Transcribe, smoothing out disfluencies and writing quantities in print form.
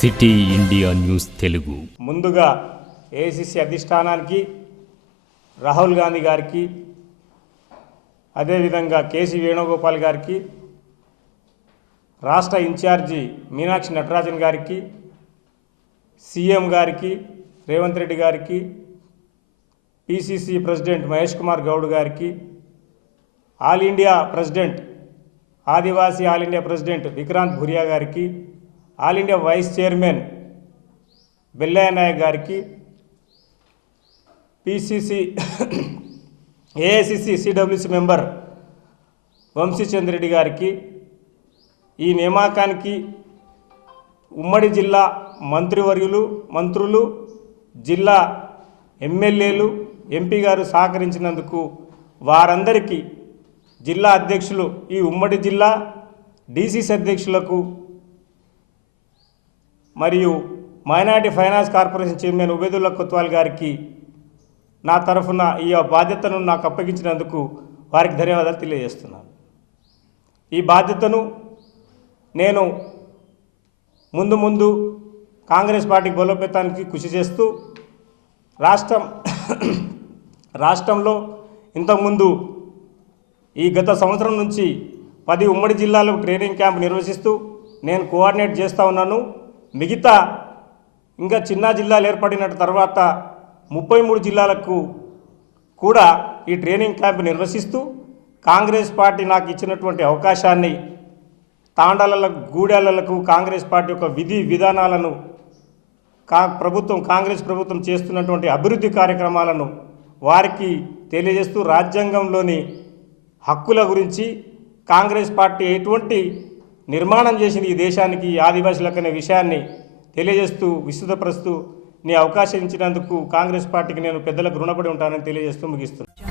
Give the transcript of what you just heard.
City India news Telugu. ముందుగా AICC అధిష్టానానికి, రాహుల్ గాంధీ గారికి, అదేవిధంగా కేసీ వేణుగోపాల్ గారికి, రాష్ట్ర ఇన్ఛార్జి మీనాక్షి నటరాజన్ గారికి, సీఎం గారికి, రేవంత్ రెడ్డి గారికి, పిసిసి ప్రెసిడెంట్ మహేష్ కుమార్ గౌడ్ గారికి, all India president Adivasi all India president Vikrant Bhuria గారికి, all India vice chairman Bellaiah Naik గారికి, PCC AICC CWC member Vamshichand Reddy గారికి, ఈ నియామకానికి ఉమ్మడి జిల్లా మంత్రులు, జిల్లా ఎమ్మెల్యేలు, ఎంపీ గారు సహకరించినందుకు వారందరికీ, జిల్లా అధ్యక్షులు, ఈ ఉమ్మడి జిల్లా డిసిసి అధ్యక్షులకు మరియు minority finance corporation chairman Ubedulla Kotwal గారికి నా తరఫున ఈ బాధ్యతను నాకు అప్పగించినందుకు వారికి ధన్యవాదాలు తెలియజేస్తున్నాను. ఈ బాధ్యతను నేను ముందు కాంగ్రెస్ పార్టీ బలోపేతానికి కృషి చేస్తూ రాష్ట్రంలో ఇంతకుముందు ఈ గత సంవత్సరం నుంచి 10 ఉమ్మడి జిల్లాలకు ట్రైనింగ్ క్యాంప్ నిర్వహిస్తూ నేను కోఆర్డినేట్ చేస్తూ ఉన్నాను. మిగతా ఇంకా చిన్న జిల్లాలు ఏర్పడిన తర్వాత 33 జిల్లాలకు కూడా ఈ ట్రైనింగ్ క్యాంప్ నిర్వహిస్తూ కాంగ్రెస్ పార్టీ నాకు ఇచ్చినటువంటి అవకాశాన్ని, తాండాలకు, గూడాలకు కాంగ్రెస్ పార్టీ యొక్క విధి విధానాలను, కాంగ్రెస్ ప్రభుత్వం చేస్తున్నటువంటి అభివృద్ధి కార్యక్రమాలను వారికి తెలియజేస్తూ, రాజ్యాంగంలోని హక్కుల గురించి కాంగ్రెస్ పార్టీ ఎటువంటి నిర్మాణం చేసింది ఈ దేశానికి, ఆదివాసులకు అనే విషయాన్ని తెలియజేస్తూ విస్తృతపరుస్తూ నీ అవకాశం ఇచ్చినందుకు కాంగ్రెస్ పార్టీకి నేను పెద్దలకు రుణపడి ఉంటానని తెలియజేస్తూ ముగిస్తున్నాను.